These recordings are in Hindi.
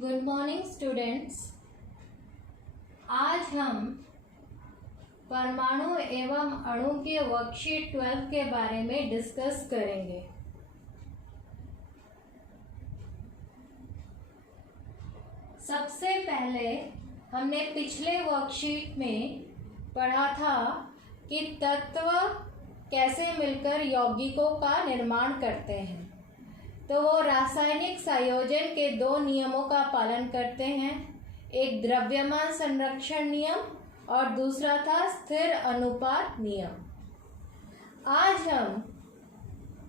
Good morning students. आज हम परमाणु एवं अणु के वर्कशीट 12 के बारे में डिस्कस करेंगे। सबसे पहले हमने पिछले वर्कशीट में पढ़ा था कि तत्व कैसे मिलकर यौगिकों का निर्माण करते हैं। तो वो रासायनिक संयोजन के दो नियमों का पालन करते हैं, एक द्रव्यमान संरक्षण नियम और दूसरा था स्थिर अनुपात नियम। आज हम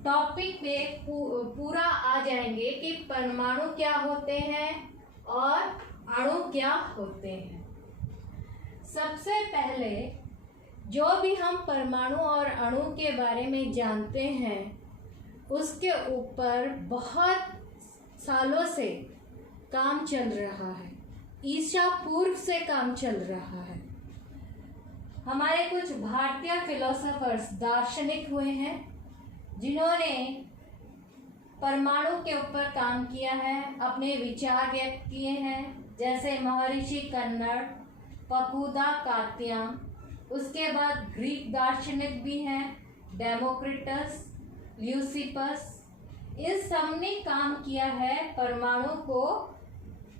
टॉपिक में पूरा आ जाएंगे कि परमाणु क्या होते हैं और अणु क्या होते हैं। सबसे पहले जो भी हम परमाणु और अणु के बारे में जानते हैं उसके ऊपर बहुत सालों से काम चल रहा है, ईसा पूर्व से काम चल रहा है। हमारे कुछ भारतीय फिलोसोफर्स दार्शनिक हुए हैं जिन्होंने परमाणु के ऊपर काम किया है, अपने विचार व्यक्त किए हैं, जैसे महर्षि कन्नड़, पपूदा कात्यायन। उसके बाद ग्रीक दार्शनिक भी हैं, डेमोक्रिटस, ल्यूसिपस। इन सब ने काम किया है परमाणु को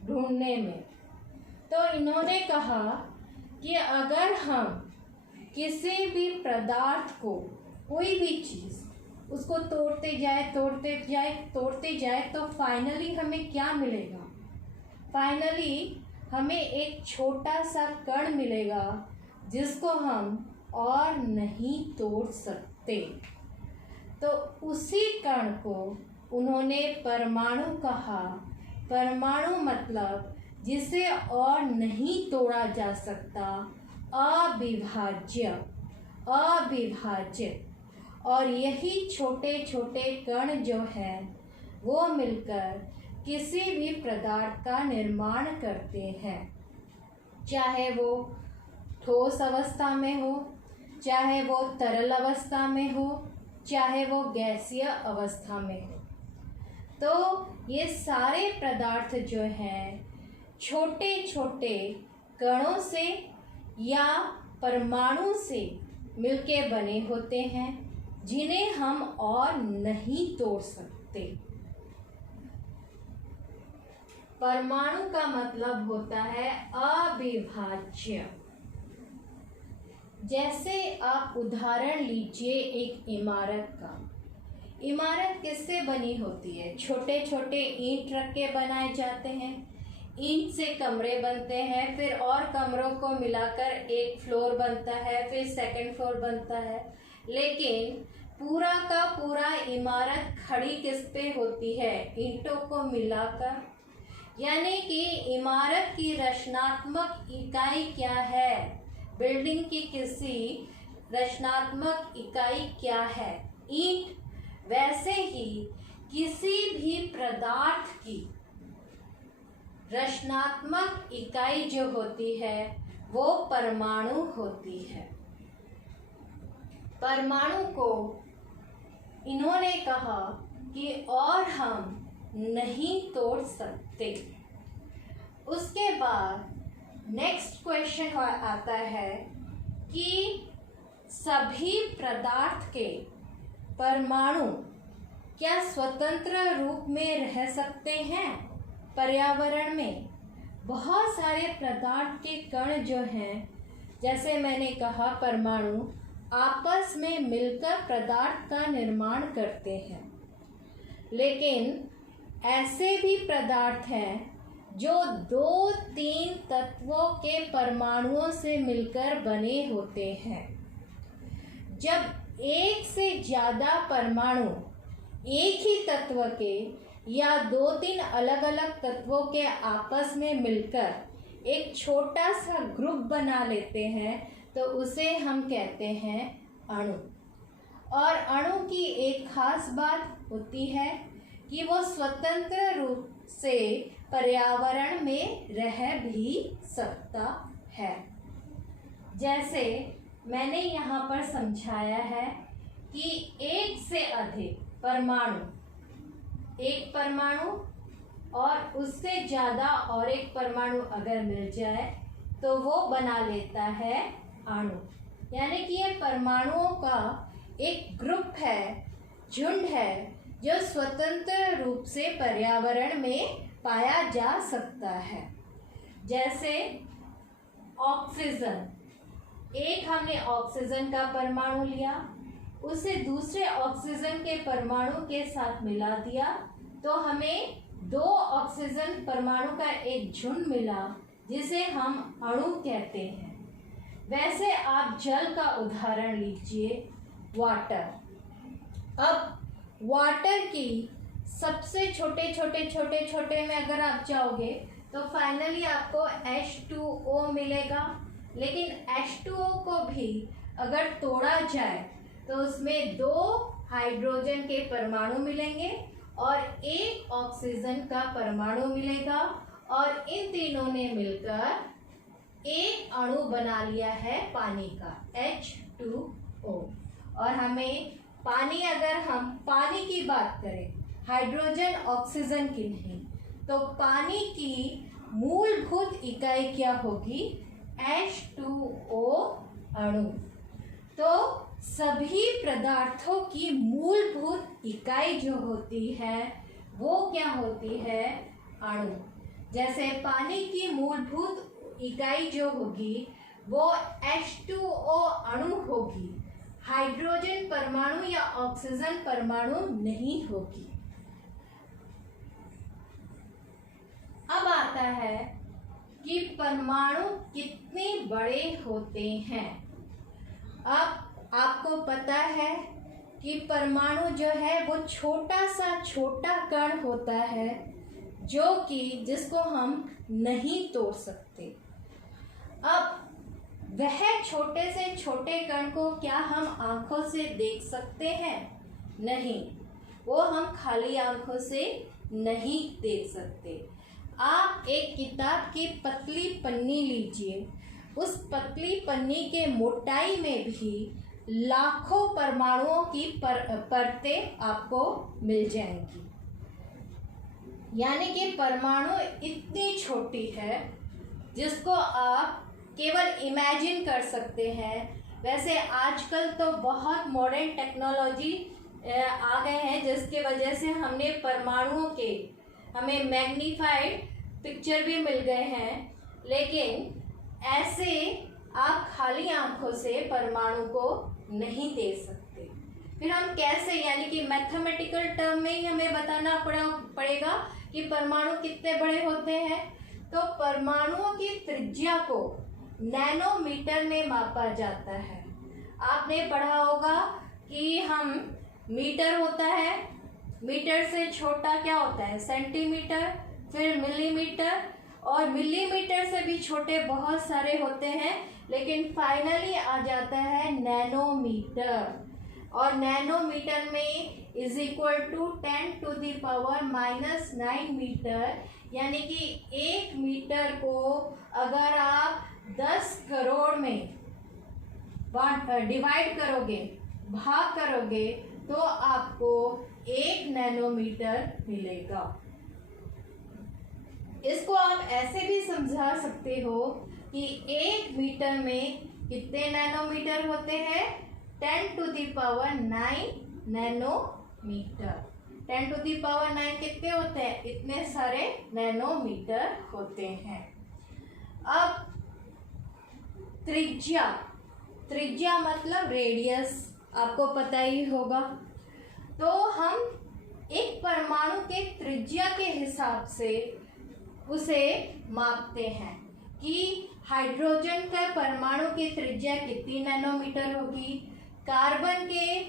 ढूंढने में। तो इन्होंने कहा कि अगर हम किसी भी पदार्थ को, कोई भी चीज़, उसको तोड़ते जाए तो फाइनली हमें क्या मिलेगा? फाइनली हमें एक छोटा सा कण मिलेगा जिसको हम और नहीं तोड़ सकते। तो उसी कण को उन्होंने परमाणु कहा। परमाणु मतलब जिसे और नहीं तोड़ा जा सकता, अविभाज्य। और यही छोटे छोटे कण जो है वो मिलकर किसी भी पदार्थ का निर्माण करते हैं, चाहे वो ठोस अवस्था में हो, चाहे वो तरल अवस्था में हो, चाहे वो गैसीय अवस्था में हो। तो ये सारे पदार्थ जो हैं छोटे छोटे कणों से या परमाणु से मिलके बने होते हैं जिन्हें हम और नहीं तोड़ सकते। परमाणु का मतलब होता है अविभाज्य। जैसे आप उदाहरण लीजिए एक इमारत का। इमारत किससे बनी होती है? छोटे छोटे ईंट रख के बनाए जाते हैं। ईंट से कमरे बनते हैं, फिर और कमरों को मिलाकर एक फ्लोर बनता है, फिर सेकंड फ्लोर बनता है। लेकिन पूरा का पूरा इमारत खड़ी किस पे होती है? ईंटों को मिलाकर। यानी कि इमारत की रचनात्मक इकाई क्या है? बिल्डिंग की किसी रचनात्मक इकाई क्या है? ईंट। वैसे ही किसी भी पदार्थ की रचनात्मक इकाई जो होती है वो परमाणु होती है। परमाणु को इन्होंने कहा कि और हम नहीं तोड़ सकते। उसके बाद नेक्स्ट क्वेश्चन आता है कि सभी पदार्थ के परमाणु क्या स्वतंत्र रूप में रह सकते हैं पर्यावरण में? बहुत सारे पदार्थ के कण जो हैं, जैसे मैंने कहा परमाणु आपस में मिलकर पदार्थ का निर्माण करते हैं। लेकिन ऐसे भी पदार्थ हैं जो 2-3 तत्वों के परमाणुओं से मिलकर बने होते हैं। जब एक से ज़्यादा परमाणु एक ही तत्व के या 2-3 अलग अलग तत्वों के आपस में मिलकर एक छोटा सा ग्रुप बना लेते हैं तो उसे हम कहते हैं अणु। और अणु की एक खास बात होती है कि वो स्वतंत्र रूप से पर्यावरण में रह भी सकता है। जैसे मैंने यहाँ पर समझाया है कि एक से अधिक परमाणु, एक परमाणु और उससे ज़्यादा और एक परमाणु अगर मिल जाए तो वो बना लेता है अणु। यानी कि ये परमाणुओं का एक ग्रुप है, झुंड है, जो स्वतंत्र रूप से पर्यावरण में पाया जा सकता है। जैसे ऑक्सीजन, एक हमने ऑक्सीजन का परमाणु लिया, उसे दूसरे ऑक्सीजन के परमाणु के साथ मिला दिया तो हमें 2 ऑक्सीजन परमाणु का एक झुंड मिला, जिसे हम अणु कहते हैं। वैसे आप जल का उदाहरण लीजिए, वाटर। अब वाटर की सबसे छोटे में अगर आप जाओगे तो फाइनली आपको H2O मिलेगा। लेकिन H2O को भी अगर तोड़ा जाए तो उसमें 2 हाइड्रोजन के परमाणु मिलेंगे और 1 ऑक्सीजन का परमाणु मिलेगा और इन तीनों ने मिलकर एक अणु बना लिया है पानी का, H2O। और हमें पानी, अगर हम पानी की बात करें, हाइड्रोजन ऑक्सीजन की नहीं, तो पानी की मूलभूत इकाई क्या होगी? H2O अणु। तो सभी पदार्थों की मूलभूत इकाई जो होती है वो क्या होती है? अणु। जैसे पानी की मूलभूत इकाई जो होगी वो H2O अणु होगी, हाइड्रोजन परमाणु या ऑक्सीजन परमाणु नहीं होगी। अब आता है कि परमाणु कितने बड़े होते हैं। अब आपको पता है कि परमाणु जो है वो छोटा कण होता है, जो कि जिसको हम नहीं तोड़ सकते। अब वह छोटे से छोटे कण को क्या हम आंखों से देख सकते हैं? नहीं, वो हम खाली आंखों से नहीं देख सकते। आप एक किताब की पतली पन्नी लीजिए, उस पतली पन्नी के मोटाई में भी लाखों परमाणुओं की परतें आपको मिल जाएंगी। यानी कि परमाणु इतनी छोटी है जिसको आप केवल इमेजिन कर सकते हैं। वैसे आजकल तो बहुत मॉडर्न टेक्नोलॉजी आ गए हैं, जिसके वजह से हमने परमाणुओं के हमें मैग्नीफाइड पिक्चर भी मिल गए हैं, लेकिन ऐसे आप खाली आंखों से परमाणु को नहीं देख सकते। फिर हम कैसे, यानी कि मैथमेटिकल टर्म में ही हमें बताना पड़ेगा कि परमाणु कितने बड़े होते हैं। तो परमाणुओं की त्रिज्या को नैनोमीटर में मापा जाता है। आपने पढ़ा होगा कि हम मीटर होता है, मीटर से छोटा क्या होता है? सेंटीमीटर, फिर मिलीमीटर, और मिलीमीटर से भी छोटे बहुत सारे होते हैं, लेकिन फाइनली आ जाता है नैनोमीटर। और नैनोमीटर में इज इक्वल टू 10⁻⁻⁹ मीटर। यानी कि 1 मीटर को अगर आप 10 करोड़ में डिवाइड करोगे, भाग करोगे, तो आपको 1 नैनोमीटर मिलेगा। इसको आप ऐसे भी समझा सकते हो कि 1 मीटर में कितने नैनोमीटर होते हैं? 10⁹ नैनोमीटर। 10⁹ कितने होते हैं? इतने सारे नैनोमीटर होते हैं। अब त्रिज्या मतलब रेडियस, आपको पता ही होगा। तो हम एक परमाणु के त्रिज्या के हिसाब से उसे मापते हैं कि हाइड्रोजन का परमाणु की त्रिज्या कितनी नैनोमीटर होगी, कार्बन के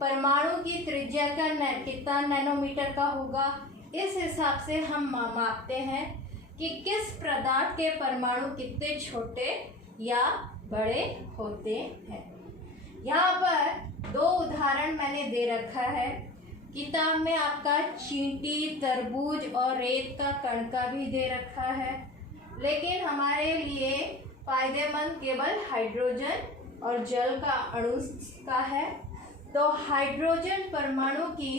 परमाणु की त्रिज्या का कितना नैनोमीटर का होगा। इस हिसाब से हम मापते हैं कि किस पदार्थ के परमाणु कितने छोटे या बड़े होते हैं। यहाँ पर 2 उदाहरण मैंने दे रखा है। किताब में आपका चींटी, तरबूज और रेत का कण का भी दे रखा है, लेकिन हमारे लिए फायदेमंद केवल हाइड्रोजन और जल का अणु का है। तो हाइड्रोजन परमाणु की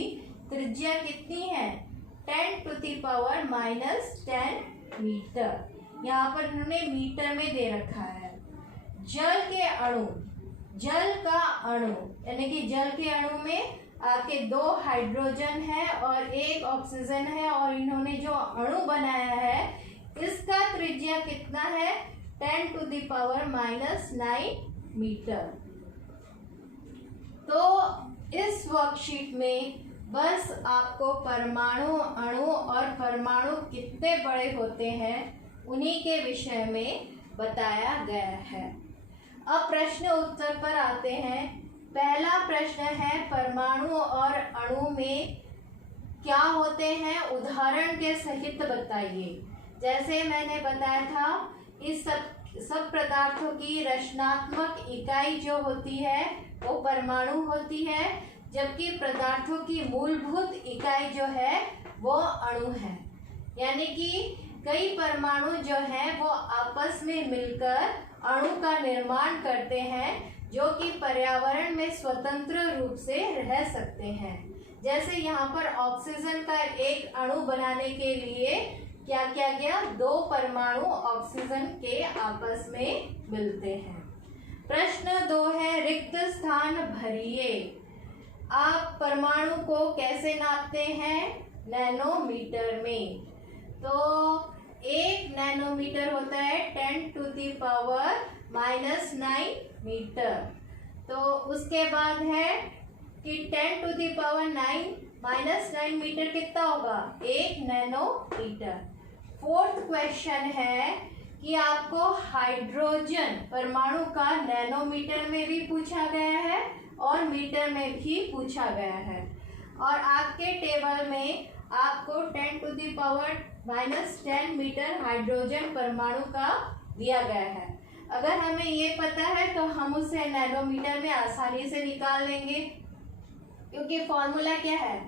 त्रिज्या कितनी है? 10⁻⁻10 मीटर। यहाँ पर इन्होंने मीटर में दे रखा है। जल का अणु यानी कि जल के अणु में आपके 2 हाइड्रोजन है और 1 ऑक्सीजन है, और इन्होंने जो अणु बनाया है इसका त्रिज्या कितना है? 10⁻⁻9 मीटर। तो इस वर्कशीट में बस आपको परमाणु, अणु और परमाणु कितने बड़े होते हैं उन्हीं के विषय में बताया गया है। अब प्रश्न उत्तर पर आते हैं। पहला प्रश्न है परमाणु और अणु में क्या होते हैं, उदाहरण के सहित बताइए। जैसे मैंने बताया था, इस सब पदार्थों की रचनात्मक इकाई जो होती है वो परमाणु होती है, जबकि पदार्थों की मूलभूत इकाई जो है वो अणु है। यानी कि कई परमाणु जो हैं वो आपस में मिलकर अणु का निर्माण करते हैं, जो कि पर्यावरण में स्वतंत्र रूप से रह सकते हैं। जैसे यहाँ पर ऑक्सीजन का एक अणु बनाने के लिए क्या किया गया? 2 परमाणु ऑक्सीजन के आपस में मिलते हैं। प्रश्न 2 है रिक्त स्थान भरिए। आप परमाणु को कैसे नापते हैं? नैनोमीटर में। तो 1 नैनोमीटर होता है 10⁻⁻9 मीटर। तो उसके बाद है कि 10⁻⁹ मीटर कितना होगा? 1 नैनोमीटर। 4th क्वेश्चन है कि आपको हाइड्रोजन परमाणु का नैनोमीटर में भी पूछा गया है और मीटर में भी पूछा गया है, और आपके टेबल में आपको 10⁻⁻10 मीटर हाइड्रोजन परमाणु का दिया गया है। अगर हमें ये पता है तो हम उसे नैनोमीटर में आसानी से निकाल लेंगे, क्योंकि फॉर्मूला क्या है?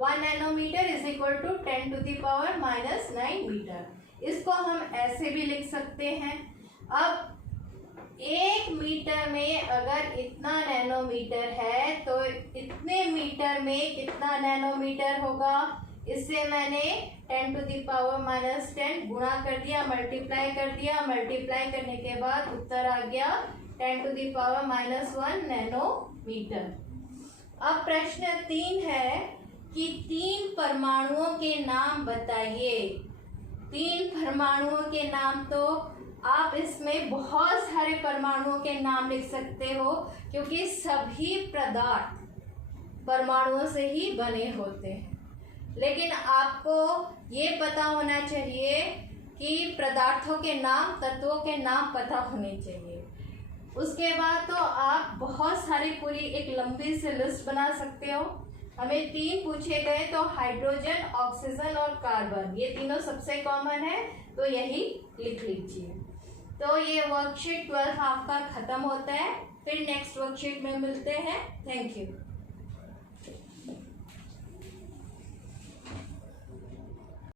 1 nanometre is equal to 10⁻⁹ metre. इसको हम ऐसे भी लिख सकते हैं। अब 1 मीटर में अगर इतना नैनोमीटर है तो इतने मीटर में कितना नैनोमीटर होगा? इससे मैंने 10⁻⁻10 गुणा कर दिया, मल्टीप्लाई कर दिया। मल्टीप्लाई करने के बाद उत्तर आ गया 10⁻⁻1 नैनोमीटर। अब प्रश्न 3 है कि 3 परमाणुओं के नाम बताइए। 3 परमाणुओं के नाम, तो आप इसमें बहुत सारे परमाणुओं के नाम लिख सकते हो, क्योंकि सभी पदार्थ परमाणुओं से ही बने होते हैं। लेकिन आपको ये पता होना चाहिए कि पदार्थों के नाम, तत्वों के नाम पता होने चाहिए। उसके बाद तो आप बहुत सारी पूरी एक लंबी सी लिस्ट बना सकते हो। हमें 3 पूछे गए, तो हाइड्रोजन, ऑक्सीजन और कार्बन, ये तीनों सबसे कॉमन है, तो यही लिख लीजिए। तो ये वर्कशीट 12 हाफ का खत्म होता है। फिर नेक्स्ट वर्कशीट में मिलते हैं। Thank you.